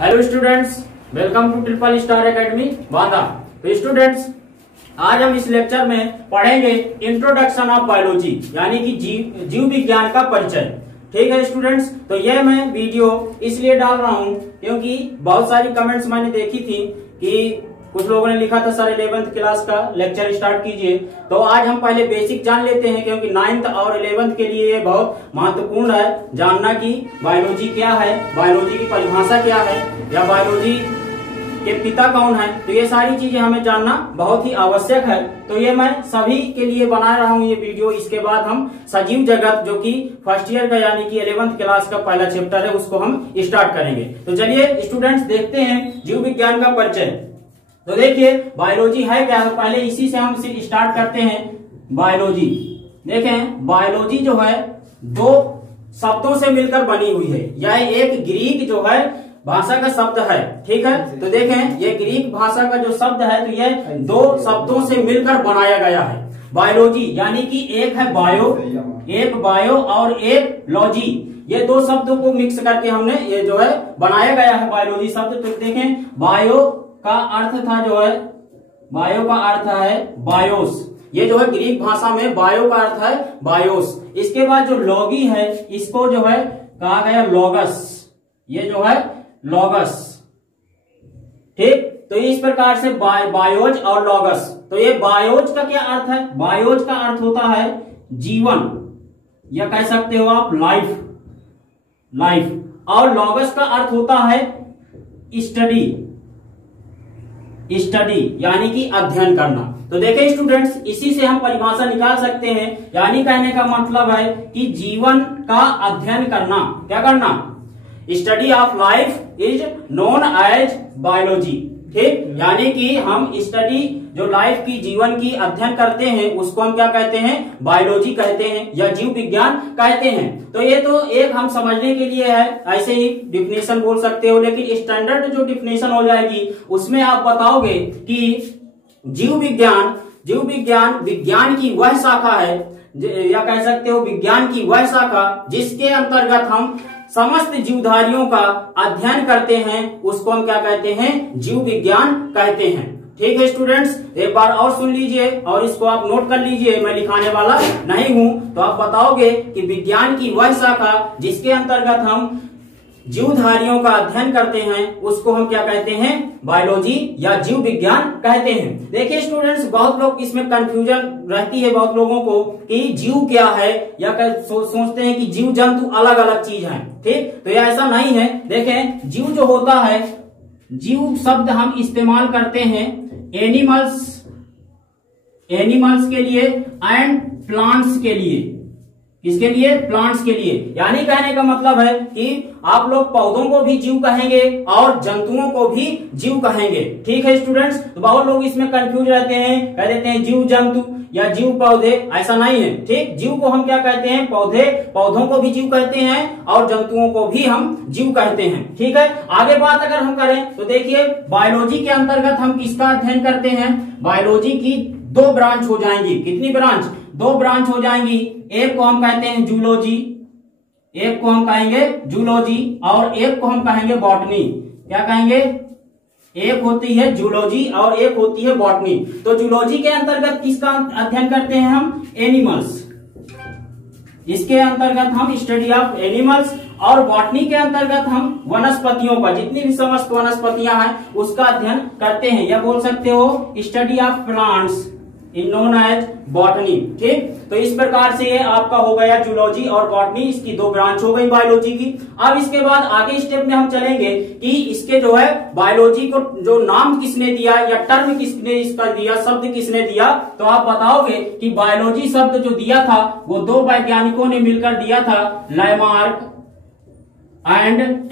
Hello students, welcome to triple star academy Banda. तो students, आज हम इस लेक्चर में पढ़ेंगे इंट्रोडक्शन ऑफ बायोलॉजी, यानी कि जीव विज्ञान का परिचय। ठीक है स्टूडेंट्स, तो यह मैं वीडियो इसलिए डाल रहा हूं क्योंकि बहुत सारी कमेंट्स मैंने देखी थी कि कुछ लोगों ने लिखा था सर 11th क्लास का लेक्चर स्टार्ट कीजिए। तो आज हम पहले बेसिक जान लेते हैं क्योंकि 9th और 11th के लिए ये बहुत महत्वपूर्ण है जानना कि बायोलॉजी क्या है, बायोलॉजी की परिभाषा क्या है, या बायोलॉजी के पिता कौन है। तो ये सारी चीजें हमें जानना बहुत ही आवश्यक है। तो ये मैं सभी के लिए बना रहा हूँ ये वीडियो। इसके बाद हम सजीव जगत, जो कि फर्स्ट ईयर का यानी कि 11th क्लास का पहला चैप्टर है, उसको हम स्टार्ट करेंगे। तो चलिए स्टूडेंट्स देखते हैं जीव विज्ञान का परिचय। तो देखिए बायोलॉजी है क्या, तो पहले इसी से हम स्टार्ट करते हैं। बायोलॉजी देखें, बायोलॉजी जो है दो शब्दों से मिलकर बनी हुई है। यह एक ग्रीक जो है भाषा का शब्द है। ठीक है, तो देखें ये ग्रीक भाषा का जो शब्द है तो यह दो शब्दों से मिलकर बनाया गया है। बायोलॉजी यानी कि एक है बायो और एक लॉजी, ये दो शब्दों को मिक्स करके हमने ये जो है बनाया गया है बायोलॉजी शब्द। तो देखें बायो का अर्थ था जो है, बायो का अर्थ है बायोस, ये जो है ग्रीक भाषा में बायो का अर्थ है बायोस। इसके बाद जो लॉगी है इसको जो है कहा गया लॉगस, ये जो है लॉगस। ठीक, तो इस प्रकार से बायोज और लॉगस। तो ये बायोज का क्या अर्थ है? बायोज का अर्थ होता है जीवन, या कह सकते हो आप लाइफ। और लॉगस का अर्थ होता है स्टडी यानी कि अध्ययन करना। तो देखें स्टूडेंट्स, इसी से हम परिभाषा निकाल सकते हैं। यानी कहने का मतलब है कि जीवन का अध्ययन करना। क्या करना? Study of life is known as biology. ठीक, यानी कि हम स्टडी जो लाइफ की, जीवन की अध्ययन करते हैं उसको हम क्या कहते हैं? बायोलॉजी कहते हैं या जीव विज्ञान कहते हैं। तो ये तो एक हम समझने के लिए है, ऐसे ही डिफिनेशन बोल सकते हो, लेकिन स्टैंडर्ड जो डिफिनेशन हो जाएगी उसमें आप बताओगे कि जीव विज्ञान विज्ञान की वह शाखा है, या कह सकते हो विज्ञान की वह शाखा जिसके अंतर्गत हम समस्त जीवधारियों का अध्ययन करते हैं, उसको हम क्या कहते हैं? जीव विज्ञान कहते हैं। ठीक है स्टूडेंट्स, एक बार और सुन लीजिए और इसको आप नोट कर लीजिए, मैं लिखाने वाला नहीं हूं। तो आप बताओगे कि विज्ञान की वह शाखा जिसके अंतर्गत हम जीवधारियों का अध्ययन करते हैं उसको हम क्या कहते हैं? बायोलॉजी या जीव विज्ञान कहते हैं। देखिए स्टूडेंट्स, बहुत लोग इसमें कंफ्यूजन रहती है बहुत लोगों को कि जीव क्या है, या सोचते हैं कि जीव जंतु अलग अलग चीज है। ठीक, तो यह ऐसा नहीं है। देखें जीव जो होता है, जीव शब्द हम इस्तेमाल करते हैं एनिमल्स के लिए एंड प्लांट्स के लिए। किसके लिए? प्लांट्स के लिए। यानी कहने का मतलब है कि आप लोग पौधों को भी जीव कहेंगे और जंतुओं को भी जीव कहेंगे। ठीक है स्टूडेंट्स, तो बहुत लोग इसमें कंफ्यूज रहते हैं, कह देते हैं जीव जंतु या जीव पौधे। ऐसा नहीं है। ठीक, जीव को हम क्या कहते हैं? पौधों को भी जीव कहते हैं और जंतुओं को भी हम जीव कहते हैं। ठीक है, आगे बात अगर हम करें तो देखिए बायोलॉजी के अंतर्गत हम किसका अध्ययन करते हैं? बायोलॉजी की दो ब्रांच हो जाएंगी। कितनी ब्रांच? दो ब्रांच हो जाएंगी। एक को हम कहते हैं जूलॉजी, एक को हम कहेंगे जूलॉजी और एक को हम कहेंगे बॉटनी। क्या कहेंगे? एक होती है जूलॉजी और एक होती है बॉटनी। तो जूलॉजी के अंतर्गत किसका अध्ययन करते हैं हम? एनिमल्स। इसके अंतर्गत हम स्टडी ऑफ एनिमल्स, और बॉटनी के अंतर्गत हम वनस्पतियों का, जितनी भी समस्त वनस्पतियां हैं उसका अध्ययन करते हैं, या बोल सकते हो study of plants in known as botany. ठीक, तो इस प्रकार से ये आपका हो गया जूलॉजी और बॉटनी, इसकी दो ब्रांच हो गई बायोलॉजी की। अब इसके बाद आगे स्टेप में हम चलेंगे कि इसके जो है बायोलॉजी को जो नाम किसने दिया या टर्म किसने इसका दिया, शब्द किसने दिया। तो आप बताओगे कि बायोलॉजी शब्द जो दिया था वो दो वैज्ञानिकों ने मिलकर दिया था, लैमार्क एंड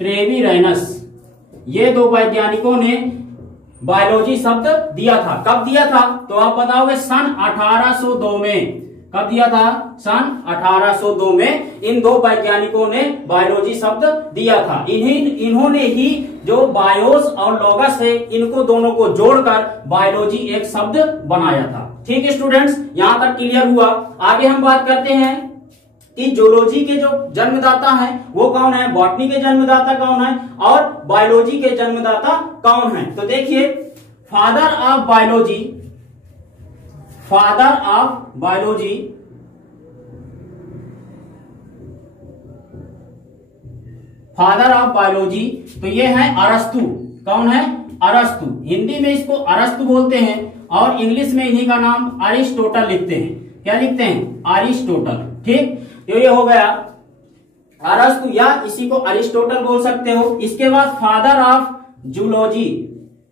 ट्रेविरेनस। ये दो वैज्ञानिकों ने बायोलॉजी शब्द दिया था। कब दिया था? तो आप बताओगे सन 1802 में। कब दिया था? सन 1802 में इन दो वैज्ञानिकों ने बायोलॉजी शब्द दिया था। इन्होंने ही जो बायोस और लॉगस है, इनको दोनों को जोड़कर बायोलॉजी एक शब्द बनाया था। ठीक है स्टूडेंट्स, यहां तक क्लियर हुआ। आगे हम बात करते हैं इस जूलॉजी के जो जन्मदाता हैं वो कौन है, बॉटनी के जन्मदाता कौन है और बायोलॉजी के जन्मदाता कौन है। तो देखिए father of biology, father of biology father of biology तो ये है अरस्तु। कौन है, अरस्तु। हिंदी में इसको अरस्तु बोलते हैं और इंग्लिश में इन्हीं का नाम अरिस्टोटल लिखते हैं। क्या लिखते हैं, अरिस्टोटल। ठीक, तो ये हो गया अरस्तु या इसी को अरिस्टोटल बोल सकते हो। इसके बाद father of zoology,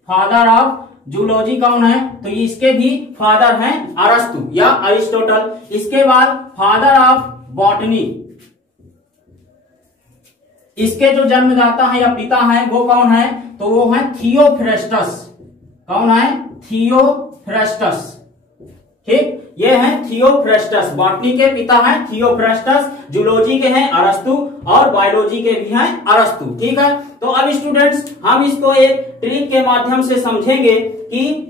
father of zoology कौन है, तो इसके भी फादर हैं अरस्तु या अरिस्टोटल। इसके बाद फादर ऑफ बॉटनी, इसके जो जन्मदाता है या पिता है वो कौन है, तो वो है थियोफ्रेस्टस। कौन है, थियोफ्रेस्टस। ठीक, ये है थियोफ्रेस्टस। बॉटनी के पिता हैं थियोफ्रेस्टस, जूलॉजी के हैं अरस्तु और बायोलॉजी के भी हैं अरस्तु। ठीक है, तो अब स्टूडेंट्स हम इसको एक ट्रिक के माध्यम से समझेंगे कि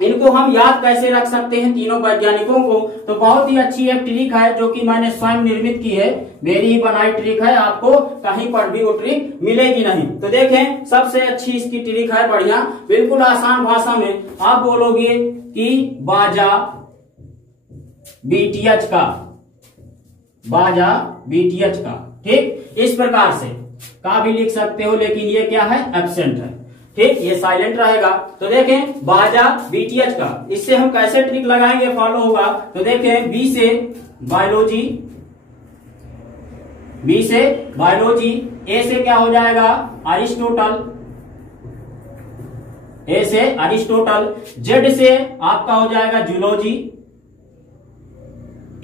इनको हम याद कैसे रख सकते हैं तीनों वैज्ञानिकों को। तो बहुत ही अच्छी एक ट्रिक है जो कि मैंने स्वयं निर्मित की है, मेरी ही बनाई ट्रिक है, आपको कहीं पर भी वो ट्रिक मिलेगी नहीं। तो देखें, सबसे अच्छी इसकी ट्रिक है, बढ़िया, बिल्कुल आसान भाषा में आप बोलोगे कि बाजा बीटीएच का, बाजा बीटीएच का। ठीक, इस प्रकार से का भी लिख सकते हो, लेकिन ये क्या है, एब्सेंट है। ठीक, ये साइलेंट रहेगा। तो देखें बाजा बीटीएच का, इससे हम कैसे ट्रिक लगाएंगे, फॉलो होगा। तो देखें बी से बायोलॉजी, बी से बायोलॉजी, ए से क्या हो जाएगा, अरिस्टोटल, ए से अरिस्टोटल, जेड से आपका हो जाएगा जूलॉजी,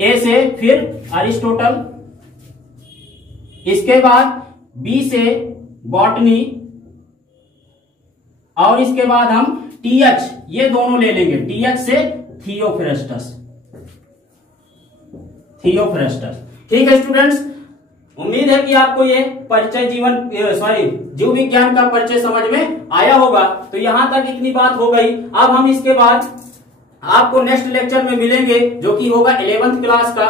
ए से फिर अरिस्टोटल, इसके बाद बी से बॉटनी और इसके बाद हम टीएच, ये दोनों ले लेंगे, टीएच से थियोफ्रेस्टस, थियोफ्रेस्टस। ठीक है स्टूडेंट्स, उम्मीद है कि आपको ये परिचय जीव विज्ञान का परिचय समझ में आया होगा। तो यहां तक इतनी बात हो गई। अब हम इसके बाद आपको नेक्स्ट लेक्चर में मिलेंगे जो कि होगा 11th क्लास का।